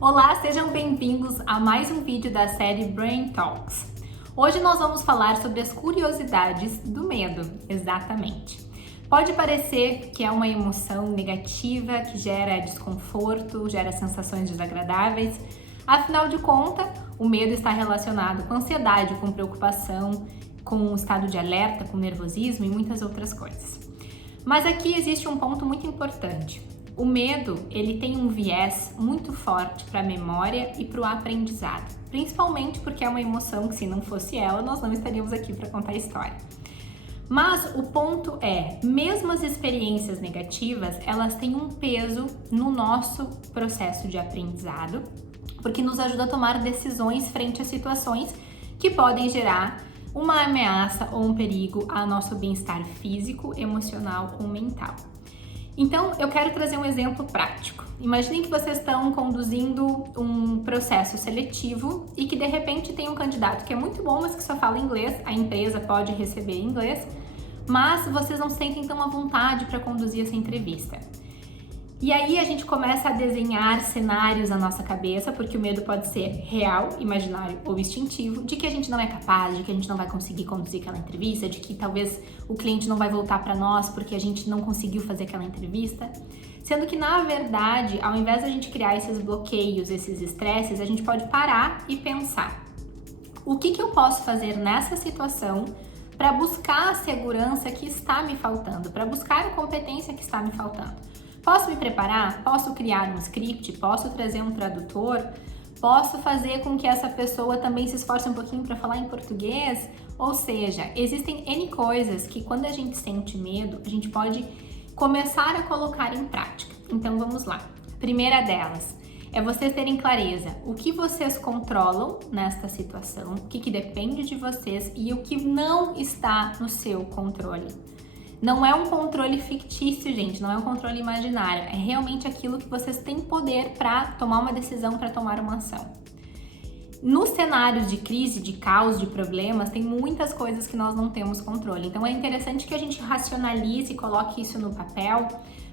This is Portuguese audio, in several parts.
Olá, sejam bem-vindos a mais um vídeo da série Brain Talks. Hoje nós vamos falar sobre as curiosidades do medo, exatamente. Pode parecer que é uma emoção negativa, que gera desconforto, gera sensações desagradáveis. Afinal de contas, o medo está relacionado com ansiedade, com preocupação, com um estado de alerta, com nervosismo e muitas outras coisas. Mas aqui existe um ponto muito importante. O medo, ele tem um viés muito forte para a memória e para o aprendizado, principalmente porque é uma emoção que, se não fosse ela, nós não estaríamos aqui para contar a história. Mas o ponto é, mesmo as experiências negativas, elas têm um peso no nosso processo de aprendizado, porque nos ajuda a tomar decisões frente a situações que podem gerar uma ameaça ou um perigo ao nosso bem-estar físico, emocional ou mental. Então, eu quero trazer um exemplo prático. Imaginem que vocês estão conduzindo um processo seletivo e que de repente tem um candidato que é muito bom, mas que só fala inglês, a empresa pode receber em inglês, mas vocês não se sentem tão à vontade para conduzir essa entrevista. E aí a gente começa a desenhar cenários na nossa cabeça, porque o medo pode ser real, imaginário ou instintivo, de que a gente não é capaz, de que a gente não vai conseguir conduzir aquela entrevista, de que talvez o cliente não vai voltar para nós porque a gente não conseguiu fazer aquela entrevista. Sendo que, na verdade, ao invés de a gente criar esses bloqueios, esses estresses, a gente pode parar e pensar: o que eu posso fazer nessa situação para buscar a segurança que está me faltando, para buscar a competência que está me faltando? Posso me preparar? Posso criar um script? Posso trazer um tradutor? Posso fazer com que essa pessoa também se esforce um pouquinho para falar em português? Ou seja, existem N coisas que, quando a gente sente medo, a gente pode começar a colocar em prática. Então vamos lá. Primeira delas é vocês terem clareza o que vocês controlam nesta situação, o que depende de vocês e o que não está no seu controle. Não é um controle fictício, gente, não é um controle imaginário, é realmente aquilo que vocês têm poder para tomar uma decisão, para tomar uma ação. Nos cenários de crise, de caos, de problemas, tem muitas coisas que nós não temos controle. Então é interessante que a gente racionalize e coloque isso no papel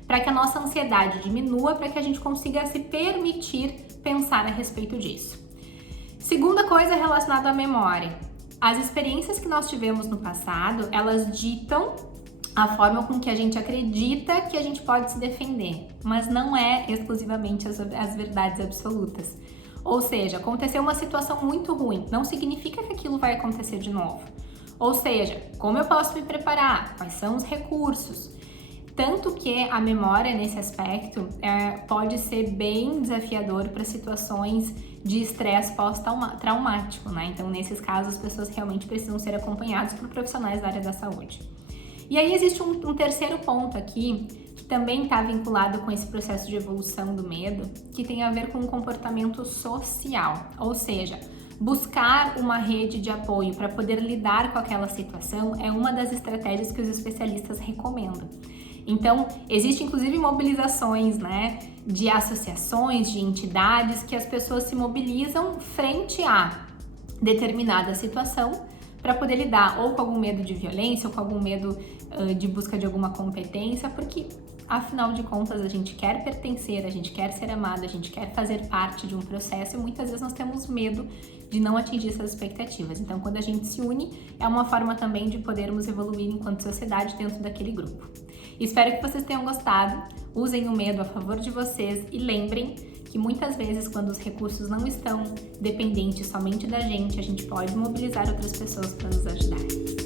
para que a nossa ansiedade diminua, para que a gente consiga se permitir pensar a respeito disso. Segunda coisa relacionada à memória. As experiências que nós tivemos no passado, elas ditam a forma com que a gente acredita que a gente pode se defender, mas não é exclusivamente as verdades absolutas. Ou seja, aconteceu uma situação muito ruim, não significa que aquilo vai acontecer de novo. Ou seja, como eu posso me preparar? Quais são os recursos? Tanto que a memória, nesse aspecto, pode ser bem desafiador para situações de estresse pós-traumático, né? Então, nesses casos, as pessoas realmente precisam ser acompanhadas por profissionais da área da saúde. E aí existe um terceiro ponto aqui, que também está vinculado com esse processo de evolução do medo, que tem a ver com o comportamento social, ou seja, buscar uma rede de apoio para poder lidar com aquela situação é uma das estratégias que os especialistas recomendam. Então, existe inclusive mobilizações, né, de associações, de entidades que as pessoas se mobilizam frente a determinada situação para poder lidar ou com algum medo de violência ou com algum medo de busca de alguma competência, porque afinal de contas a gente quer pertencer, a gente quer ser amado, a gente quer fazer parte de um processo e muitas vezes nós temos medo de não atingir essas expectativas. Então, quando a gente se une, é uma forma também de podermos evoluir enquanto sociedade dentro daquele grupo. Espero que vocês tenham gostado, usem o medo a favor de vocês e lembrem que muitas vezes, quando os recursos não estão dependentes somente da gente, a gente pode mobilizar outras pessoas para nos ajudar.